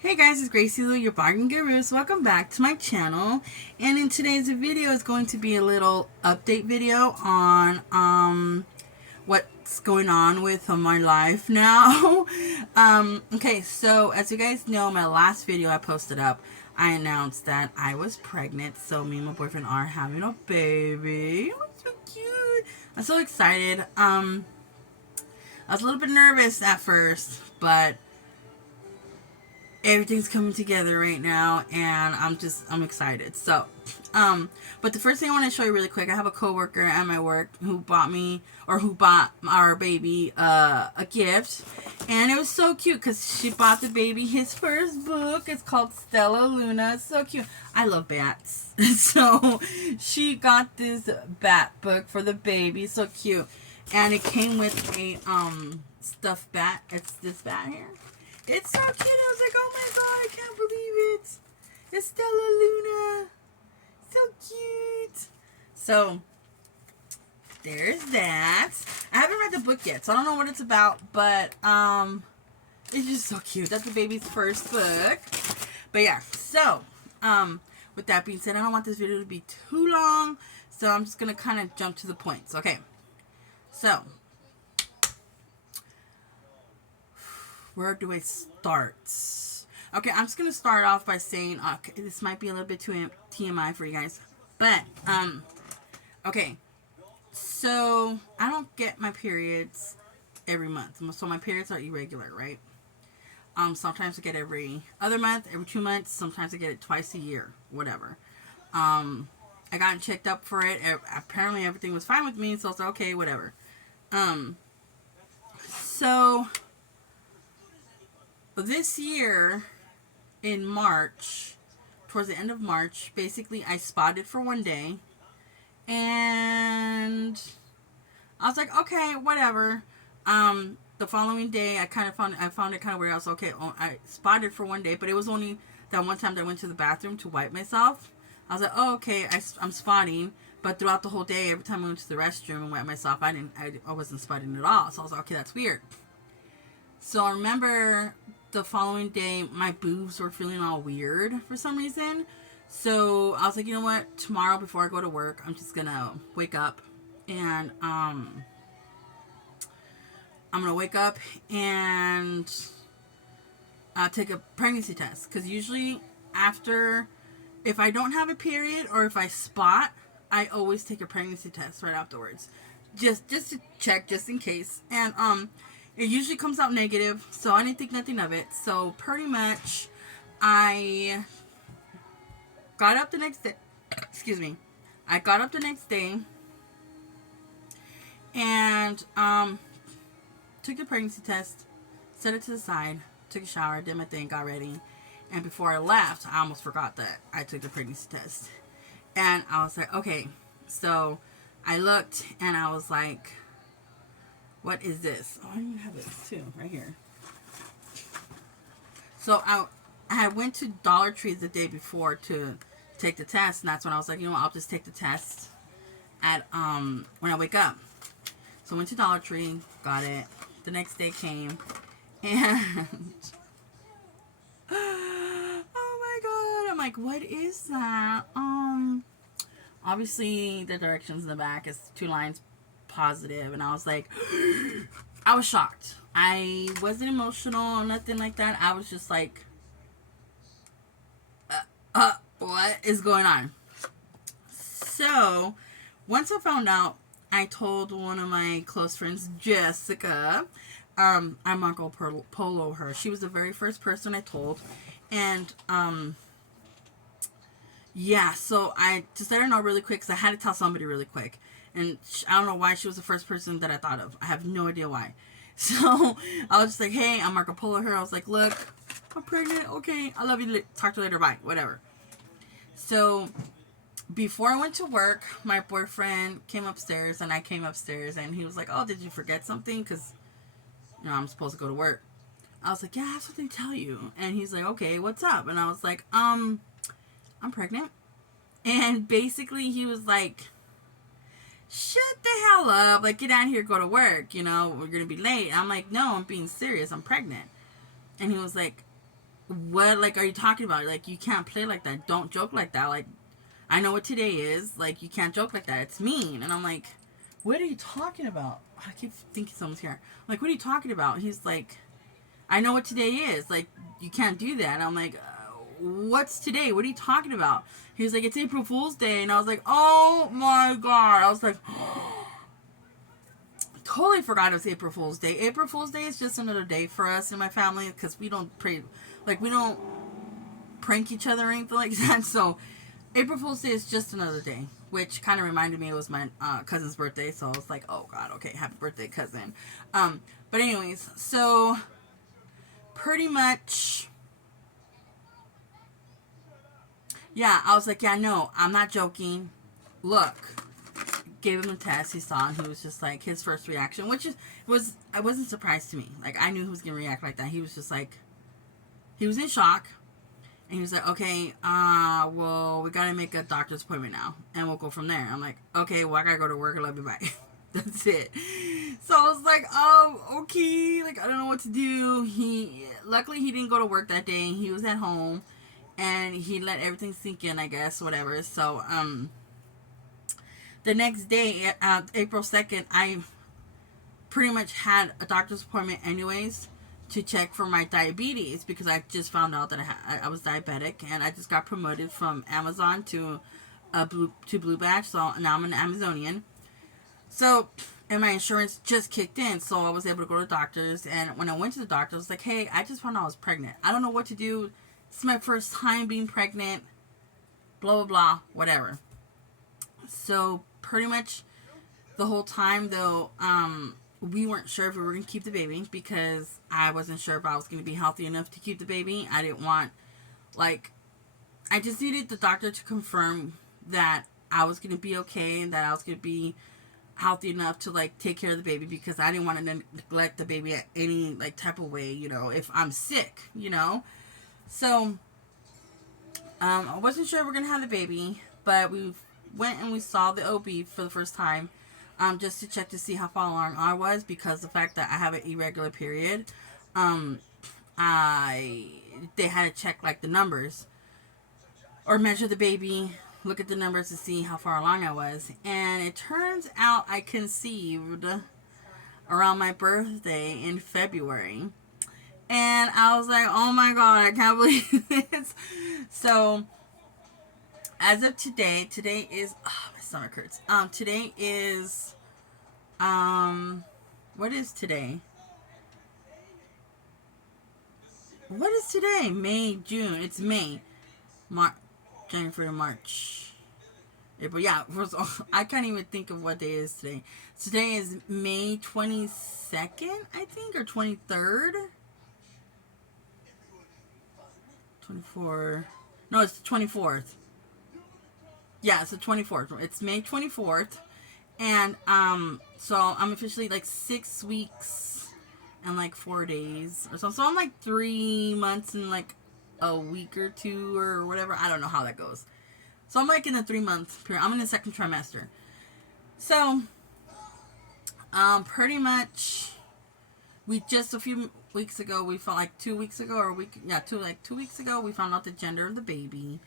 Hey guys, it's Gracie Lou, your bargain guru. So welcome back to my channel. And in today's video is going to be a little update video on what's going on with my life now. Okay, so as you guys know, my last video I posted up, I announced that I was pregnant. So me and my boyfriend are having a baby. Oh, it's so cute. I'm so excited. I was a little bit nervous at first, but everything's coming together right now, and I'm excited. So but the first thing I want to show you really quick, I have a coworker at my work who bought our baby a gift, and it was so cute because she bought the baby his first book. It's called Stella Luna. It's so cute. I love bats. So she got this bat book for the baby. So cute. And it came with a stuffed bat. It's this bat here. It's so cute. I was like, oh my god, I can't believe it. It's Stella Luna. So cute. So, there's that. I haven't read the book yet, so I don't know what it's about, but it's just so cute. That's the baby's first book. But yeah, so with that being said, I don't want this video to be too long, so I'm just gonna kind of jump to the points. Okay. So, where do I start? Okay, I'm just gonna start off by saying, okay, this might be a little bit too TMI for you guys, but okay, so I don't get my periods every month, so my periods are irregular, right? Sometimes I get every other month, every 2 months. Sometimes I get it twice a year, whatever. I got checked up for it. Apparently everything was fine with me, so I was like, okay, whatever. So this year in March, towards the end of March, basically I spotted for one day, and I was like, okay, whatever. The following day, I found it kind of weird. I was like, okay, I spotted for one day, but it was only that one time that I went to the bathroom to wipe myself. I was like, oh, okay, I'm spotting. But throughout the whole day, every time I went to the restroom and wiped myself, I wasn't spotting at all. So I was like, okay, that's weird. So I remember the following day, my boobs were feeling all weird for some reason. So I was like, you know what? Tomorrow before I go to work, I'm just gonna wake up and I'm gonna wake up and take a pregnancy test. Because usually after, if I don't have a period or if I spot, I always take a pregnancy test right afterwards, just to check, just in case. And it usually comes out negative, so I didn't think nothing of it. So pretty much, I got up the next day. Excuse me. I got up the next day and took the pregnancy test, set it to the side, took a shower, did my thing, got ready. And before I left, I almost forgot that I took the pregnancy test. And I was like, okay. So I looked and I was like, what is this? Oh, I even have this too, right here. So I went to Dollar Tree the day before to take the test, and that's when I was like, you know what, I'll just take the test at when I wake up. So I went to Dollar Tree, got it. The next day came, and oh my god, I'm like, what is that? Obviously the directions in the back is 2 lines positive, and I was like, I was shocked. I wasn't emotional or nothing like that. I was just like, what is going on? So once I found out, I told one of my close friends, Jessica. I'm Marco Polo her. She was the very first person I told, and yeah. So I just let her know really quick because I had to tell somebody really quick, and I don't know why she was the first person that I thought of. I have no idea why. So I was just like, hey, I'm Marco Polo her. I was like, look, I'm pregnant. Okay, I love you. Talk to you later. Bye. Whatever. So before I went to work, my boyfriend came upstairs and I came upstairs, and he was like, oh, did you forget something? Because, you know, I'm supposed to go to work. I was like, yeah, I have something to tell you. And he's like, okay, what's up? And I was like, I'm pregnant. And basically he was like, shut the hell up. Like, get out of here, go to work. You know, we're going to be late. I'm like, no, I'm being serious. I'm pregnant. And he was like, what, like, are you talking about? Like, you can't play like that. Don't joke like that. Like, I know what today is. Like, you can't joke like that. It's mean. And I'm like, what are you talking about? I keep thinking someone's here. I'm like, what are you talking about? He's like, I know what today is. Like, you can't do that. I'm like, what's today? What are you talking about? He was like, it's April Fool's Day. And I was like, oh my God. I was like, totally forgot it was April Fool's Day. April Fool's Day is just another day for us and my family because we don't pray, like, we don't prank each other or anything like that. So April Fool's Day is just another day, which kind of reminded me it was my cousin's birthday. So I was like, oh God, okay, happy birthday, cousin. But anyways, so pretty much, yeah, I was like, yeah, no, I'm not joking. Look, gave him a test. He saw, and he was just like, his first reaction, which I wasn't surprised to me. Like, I knew he was gonna react like that. He was just like, he was in shock. And he was like, okay, well, we gotta make a doctor's appointment now, and we'll go from there. I'm like, okay, well, I gotta go to work. I love you, bye. That's it. So I was like, oh, okay, like, I don't know what to do. Luckily, he didn't go to work that day. He was at home, and he let everything sink in, I guess, whatever. So, the next day, April 2nd, I pretty much had a doctor's appointment anyways, to check for my diabetes because I just found out that I was diabetic, and I just got promoted from Amazon to Blue Badge, so now I'm an Amazonian. So, and my insurance just kicked in, so I was able to go to the doctors. And when I went to the doctor, I was like, hey, I just found out I was pregnant. I don't know what to do. This is my first time being pregnant. Blah blah blah, whatever. So pretty much the whole time though, we weren't sure if we were going to keep the baby because I wasn't sure if I was going to be healthy enough to keep the baby. I didn't want, like, I just needed the doctor to confirm that I was going to be okay and that I was going to be healthy enough to, like, take care of the baby because I didn't want to neglect the baby at any, like, type of way, you know, if I'm sick, you know. So, I wasn't sure we were going to have the baby, but we went and we saw the OB for the first time. Just to check to see how far along I was because the fact that I have an irregular period, they had to check like the numbers or measure the baby, look at the numbers to see how far along I was, and it turns out I conceived around my birthday in February, and I was like, oh my God, I can't believe this. So as of today is, oh, my stomach hurts. Today is, what is today? What is today? May, June. It's May. January, February, March. April. Yeah, I can't even think of what day is today. Today is May 22nd, I think, or 23rd? 24. No, it's the 24th. Yeah, it's the 24th. It's May 24th. And, so I'm officially, like, 6 weeks and, like, 4 days or something. So I'm, like, 3 months and, like, a week or two or whatever. I don't know how that goes. So I'm, like, in the 3-month period. I'm in the second trimester. So, pretty much, we just a few weeks ago, we found, like, 2 weeks ago, or a week, yeah, 2 weeks ago, we found out the gender of the baby.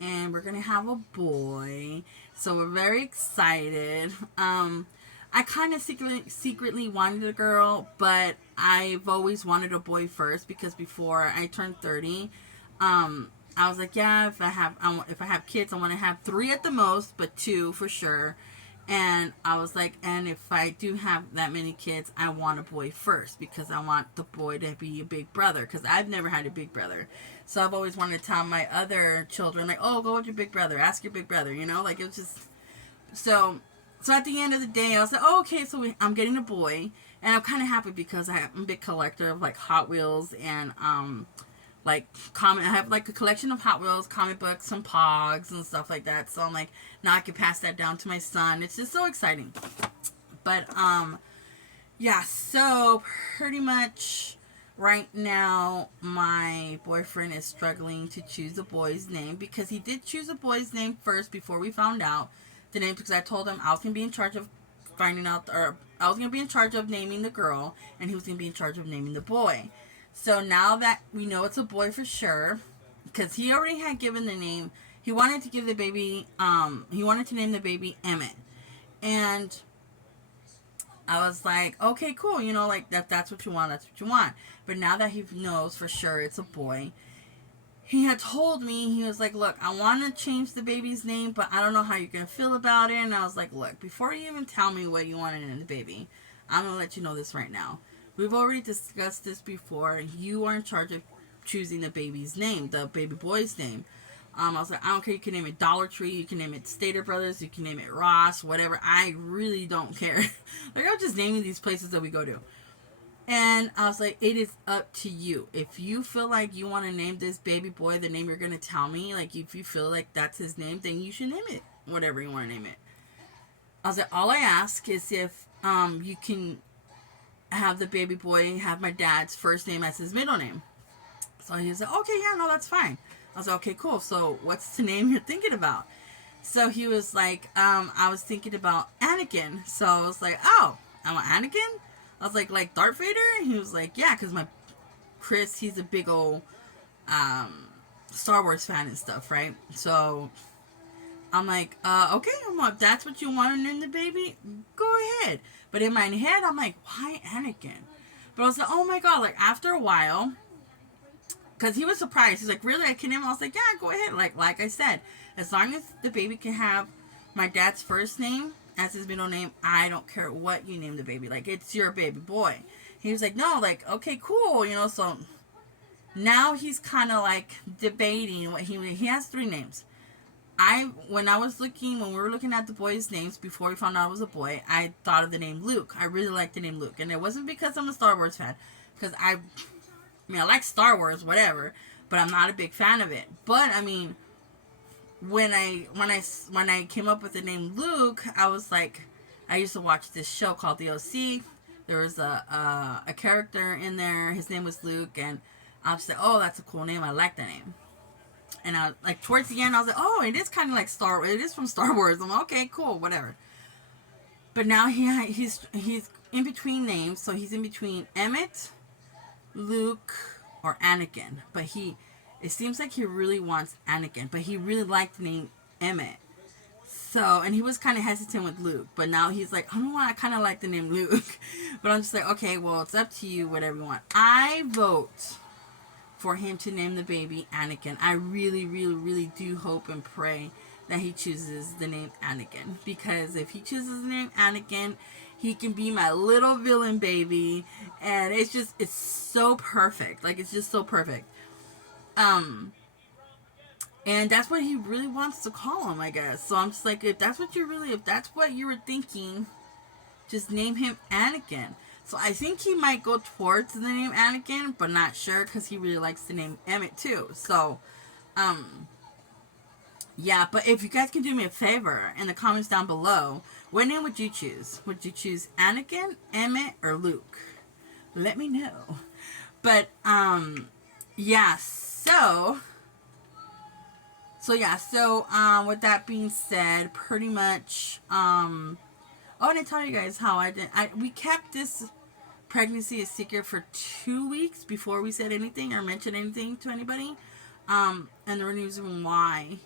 And we're gonna have a boy, so we're very excited. I kind of secretly wanted a girl, but I've always wanted a boy first because before I turned 30, I was like, yeah, if I have kids, I want to have 3 at the most, but 2 for sure. And I was like, and if I do have that many kids, I want a boy first because I want the boy to be a big brother because I've never had a big brother. So I've always wanted to tell my other children, like, oh, go with your big brother. Ask your big brother, you know? Like, it was just... So at the end of the day, I was like, oh, okay, so I'm getting a boy. And I'm kind of happy because I'm a big collector of, like, Hot Wheels and, like, I have, like, a collection of Hot Wheels, comic books, some Pogs and stuff like that. So I'm like, now I can pass that down to my son. It's just so exciting. But, yeah, so pretty much right now my boyfriend is struggling to choose a boy's name because he did choose a boy's name first before we found out the name because I told him I was going to be in charge of finding out, or I was going to be in charge of naming the girl and he was going to be in charge of naming the boy. So now that we know it's a boy for sure, because he already had given the name, he wanted to give the baby, he wanted to name the baby Emmett. And I was like, okay, cool, you know, like that's what you want, that's what you want. But now that he knows for sure it's a boy, he had told me, he was like, look, I want to change the baby's name, but I don't know how you're going to feel about it. And I was like, look, before you even tell me what you want to name the baby, I'm going to let you know this right now. We've already discussed this before. You are in charge of choosing the baby's name, the baby boy's name. I was like, I don't care. You can name it Dollar Tree. You can name it Stater Brothers. You can name it Ross. Whatever. I really don't care. Like, I'm just naming these places that we go to. And I was like, it is up to you. If you feel like you want to name this baby boy the name you're going to tell me, like if you feel like that's his name, then you should name it whatever you want to name it. I was like, all I ask is if you can have the baby boy have my dad's first name as his middle name. So he was like, okay, yeah, no, that's fine. I was like, okay, cool. So what's the name you're thinking about? So he was like, I was thinking about Anakin. So I was like, oh, I want Anakin? I was like Darth Vader? And he was like, yeah, because my Chris, he's a big old Star Wars fan and stuff, right? So I'm like, okay, if that's what you want to name the baby, go ahead. But in my head, I'm like, why Anakin? But I was like, oh my god, like after a while, because he was surprised. He's like, really, I can name him? I was like, yeah, go ahead. Like I said, as long as the baby can have my dad's first name as his middle name, I don't care what you name the baby. Like, it's your baby boy. He was like, no, like, okay, cool, you know. So now he's kind of like debating what he has 3 names. When we were looking at the boys' names before we found out it was a boy, I thought of the name Luke. I really liked the name Luke, and it wasn't because I'm a Star Wars fan, because I mean, I like Star Wars, whatever, but I'm not a big fan of it. But I mean, when I came up with the name Luke, I was like, I used to watch this show called The OC. There was a character in there. His name was Luke, and I was like, oh, that's a cool name. I like that name. And I like towards the end, I was like, oh, it is kind of like Star. It is from Star Wars. I'm like, okay, cool, whatever. But now he's in between names, so he's in between Emmett, Luke, or Anakin. But it seems like he really wants Anakin, but he really liked the name Emmett. So, and he was kind of hesitant with Luke, but now he's like, I don't know why, I kind of like the name Luke. But I'm just like, okay, well, it's up to you, whatever you want. I vote for him to name the baby Anakin. I really, really, really do hope and pray that he chooses the name Anakin. Because if he chooses the name Anakin, he can be my little villain baby. And it's so perfect. Like, it's just so perfect. And that's what he really wants to call him, I guess. So I'm just like, if that's what you were thinking, just name him Anakin. So I think he might go towards the name Anakin, but not sure because he really likes the name Emmett too. So, yeah. But if you guys can do me a favor in the comments down below, what name would you choose? Would you choose Anakin, Emmett, or Luke? Let me know. But yeah. So with that being said, pretty much I want to tell you guys how we kept this pregnancy a secret for 2 weeks before we said anything or mentioned anything to anybody. And the reason why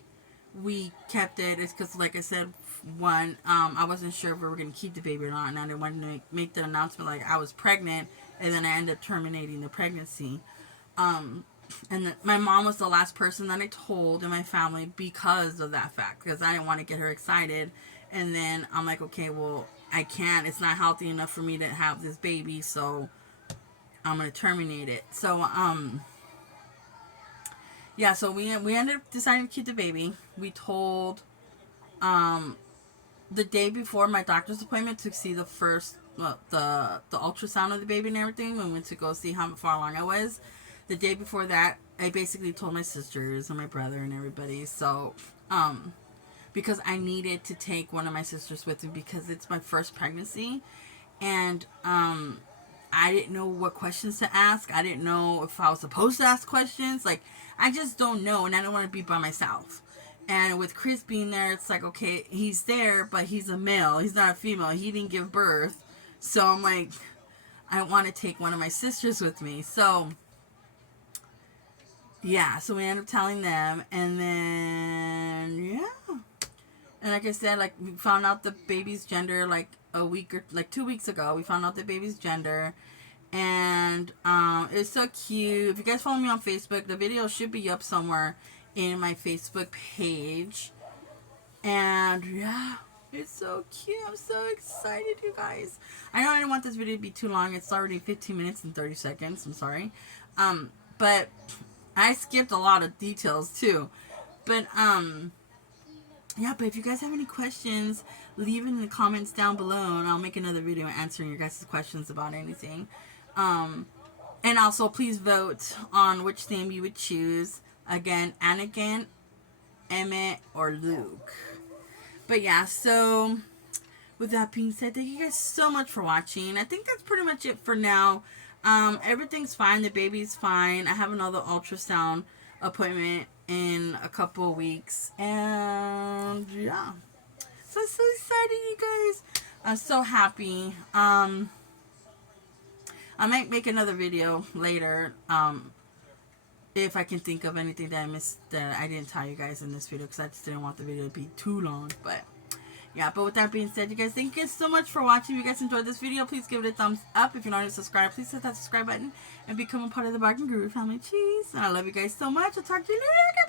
we kept it is because, like I said, one, I wasn't sure if we were going to keep the baby or not, and I didn't want to make the announcement like I was pregnant, and then I ended up terminating the pregnancy. And my mom was the last person that I told in my family because of that fact, because I didn't want to get her excited. And then I'm like, okay, well, I can't. It's not healthy enough for me to have this baby, so I'm gonna terminate it. So yeah. So we ended up deciding to keep the baby. We told the day before my doctor's appointment to see the first the ultrasound of the baby and everything. We went to go see how far along I was. The day before that, I basically told my sisters and my brother and everybody. So because I needed to take one of my sisters with me because it's my first pregnancy, and I didn't know what questions to ask. I didn't know if I was supposed to ask questions. Like, I just don't know, and I don't want to be by myself. And with Chris being there, it's like, okay, he's there, but he's a male. He's not a female. He didn't give birth. So I'm like, I want to take one of my sisters with me. So yeah, so we ended up telling them, and then yeah, and like I said, like we found out the baby's gender like a week or like 2 weeks ago. We found out the baby's gender, and it's so cute. If you guys follow me on Facebook, the video should be up somewhere in my Facebook page. And yeah, it's so cute. I'm so excited, you guys. I know I didn't want this video to be too long. It's already 15 minutes and 30 seconds. I'm sorry. But I skipped a lot of details too. But yeah, but if you guys have any questions, leave it in the comments down below, and I'll make another video answering your guys' questions about anything. Um, and also, please vote on which name you would choose. Again, Anakin, Emmett, or Luke. But yeah, so with that being said, thank you guys so much for watching. I think that's pretty much it for now. Everything's fine. The baby's fine. I have another ultrasound appointment in a couple of weeks. And yeah. So excited, you guys. I'm so happy. I might make another video later. If I can think of anything that I missed that I didn't tell you guys in this video, because I just didn't want the video to be too long. But yeah, but with that being said, you guys, thank you so much for watching. If you guys enjoyed this video, please give it a thumbs up. If you're not already subscribed, please hit that subscribe button and become a part of the Bargain Guru family. Cheese. And I love you guys so much. I'll talk to you later.